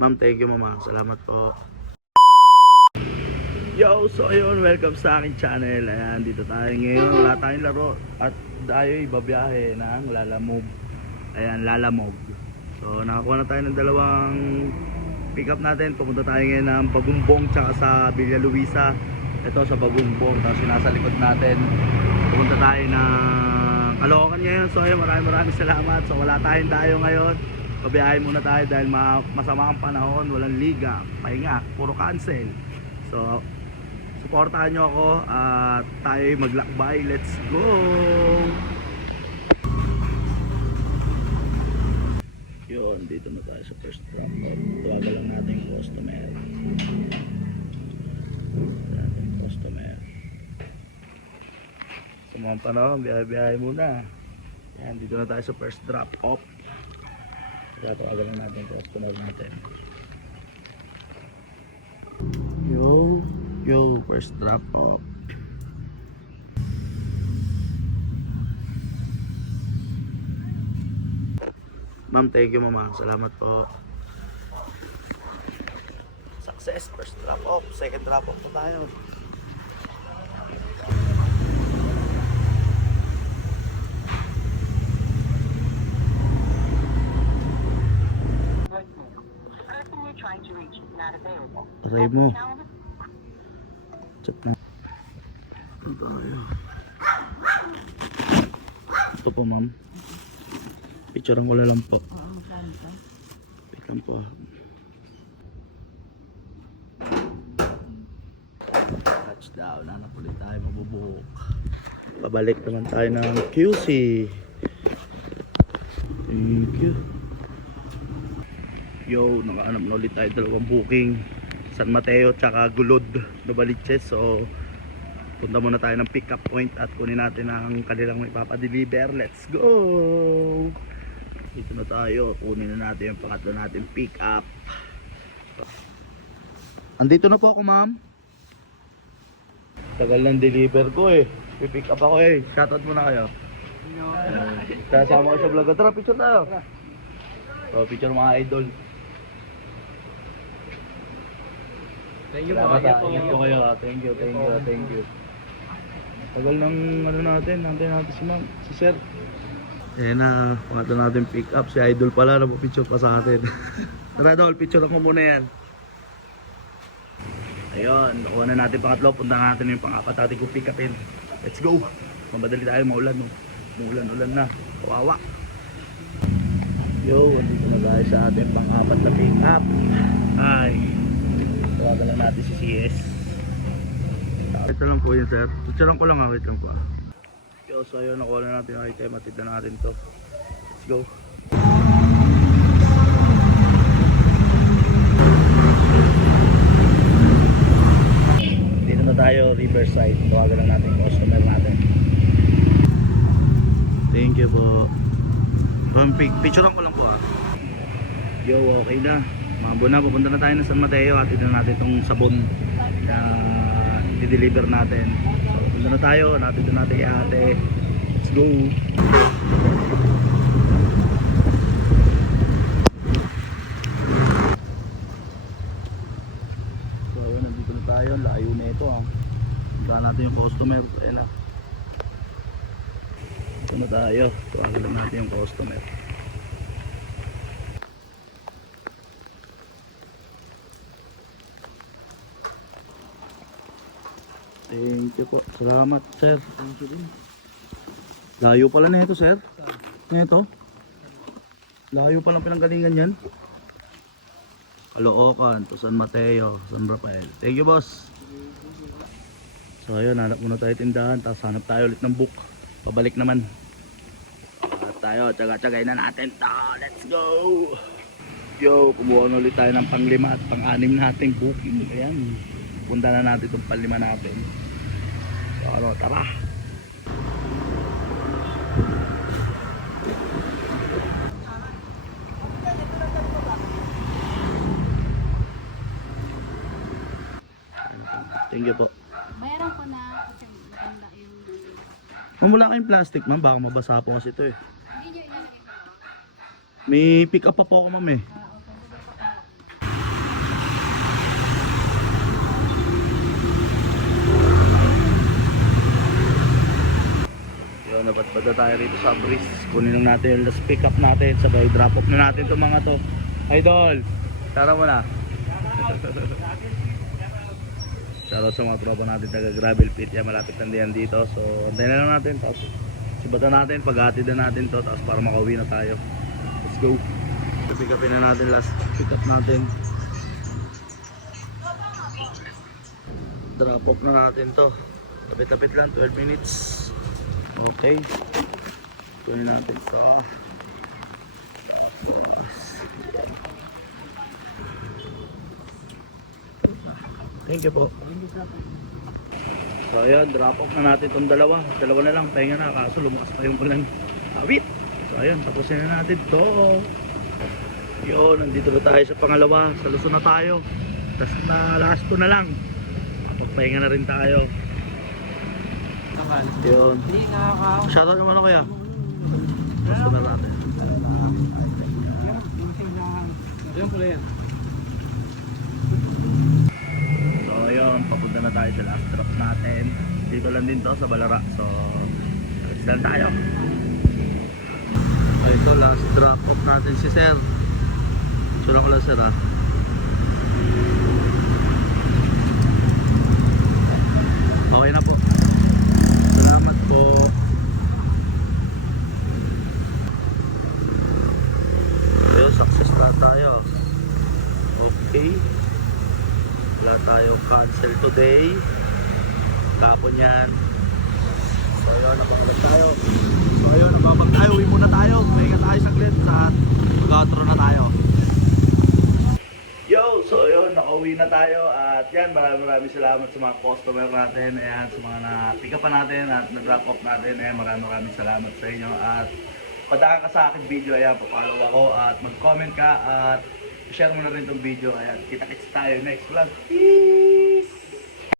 Ma'am, thank you mama. Salamat po. Yo, so ayun, welcome sa aking channel. Ayan, dito tayo ngayon. Wala tayong laro at tayo ibabiyahe ng Lalamove. Ayan, Lalamove. So nakakuha na tayo ng dalawang pick up natin. Pupunta tayo ngayon ng Bagumbong tsaka sa Villa Luisa. Ito sa Bagumbong, tapos yung nasa likod natin. Pupunta tayo ng Caloocan ngayon. So ayun, maraming salamat. So wala tayong dayo ngayon. Pabiyahe muna tayo dahil masama ang panahon, walang liga, pahinga, puro cancel. So suportahan nyo ako at tayo maglakbay. Let's go! Yun, dito na tayo sa first drop off. Tawagan lang natin yung customer. Sa mga panahon, biyahe muna. Yan, dito na tayo sa first drop off. Tawagan lang natin yung customer natin. Yo, first drop off. Ma'am, thank you mama. Salamat po. Success, first drop off. Second drop off po tayo. Patay mo. Chat na. Ito tayo. Ito po ma'am. Picturean ko lang po. Wait lang po. Touchdown. Hanap ulit tayo mabubuhok. Pabalik naman tayo ng QC. Thank you. Yo, nakahanap na ulit tayo dalawang booking. San Mateo tsaka Gulod na Baliches. So punta muna tayo ng pick up point at kunin natin ang kanilang may papadeliver. Let's go! Dito na tayo, kunin na natin yung pangatlo natin pick up. Andito na po ako ma'am. Tagal ng deliver ko eh. Pick up ako eh. Shoutout muna kayo. Kasama ko sa vlog. Tara, picture tayo. So, picture mga idol. Thank you po. Ingat po kayo. Thank you. Tagal ng ano natin natin si ma'am, si sir. Ayan na, pangatlo natin pick up. Si idol pala, napapicture pa sa atin. Tara idol, picture mo muna yan. Ayun, nakuha na natin pangatlo. Punta natin yung pang-apat natin kung pick upin. Let's go. Mamadali tayo, maulan no. Umuulan na, kawawa. Yo, andito na tayo sa ating pang-apat na pick up. Ay, tawagan lang natin si CS. Ito lang po yun sir. Picture ko lang ha, wait lang po. Yo, so ayun, nakuha na natin yung item at tignan natin to. Let's go. Dito na tayo, Riverside. Tawagan lang natin yung customer natin. Thank you po. Picturean ko lang po ha. Yo, okay na. Mambo na, pupunta na tayo ng San Mateo at tignan natin itong sabon na i-deliver natin. So, punta na tayo, natin kay ate. Let's go. So nandito na tayo, layo na ito ah. Punta natin yung customer. Ayan na. Dito na tayo, tawagan lang natin yung customer. Thank you po. Salamat, sir. Thank you din. Layo pala na ito, sir. Ito. Layo palang pinanggalingan yan. Caloocan, to San Mateo, San Rafael. Thank you, boss. So, ayun, hanap muna tayo tindahan. Tapos hanap tayo ulit ng book. Pabalik naman. At tayo, tsaga-tsagay na natin to. Let's go! Yo, kumuha na ulit tayo ng pang-5 at pang-6 nating booking. Ayan. Punta na natin itong pang-5 natin. So ano, tara. Thank you po. Mayroon ko na kasi maganda yung... Ma'am, wala kayong plastic ma'am, baka mabasa po kasi ito eh. Hindi nyo ilalagay ko. May pick up pa po ako ma'am eh. So, napadpad na tayo rito sa Breeze. Kunin lang natin yung last pick up natin. Sabay drop off na natin itong mga to. Idol! Tara mo na. Shoutout sa mga tropa natin taga gravel pit. Yan, malapit lang diyan dito. So, antayin na lang natin. Tapos, sibatan natin. Paghatid na natin to. Tapos para makauwi na tayo. Let's go. Pick upin na natin last pick up natin. Drop off na natin to. Tapit-tapit lang. 12 minutes. Okay. Kunin natin to. Tapos. Thank you po. So ayun, drop off na natin itong dalawa. Dalawa na lang, pahinga na. Kaso lumakas pa yung ulan. Awit! So ayun, tapusin na natin to. Yun, nandito na tayo sa pangalawa. Sa Luzon na tayo. Tapos na last to na lang. Magpahinga na rin tayo. Yun. Shoutout naman ako ya. Last to na natin. Ayun pala yan. So ayun, papunta na tayo sa last drop natin. Dito lang din to sa Balara. So, alis lang tayo. Ito, last drop off natin si Sir. Sulang ko lang Sir ha. Okay na po. Salamat po. Ayun, success na tayo. Okay. Wala tayong cancel today. Kapon yan. So ayun, napangalas tayo. So ayun, nababang tayo. Uwi muna tayo. Pahinga tayo saglit at mag-outro na tayo. Yo! So ayun, nakauwi na tayo. At yan, maraming salamat sa mga customer natin. Ayan, sa mga na-pick up natin at na-drop off natin. Ayan, maraming salamat sa inyo. At padaan ka sa aking video. Ayan, papalo ako. At mag-comment ka. At share mo na rin itong video. Ayan, kita-kits tayo next vlog.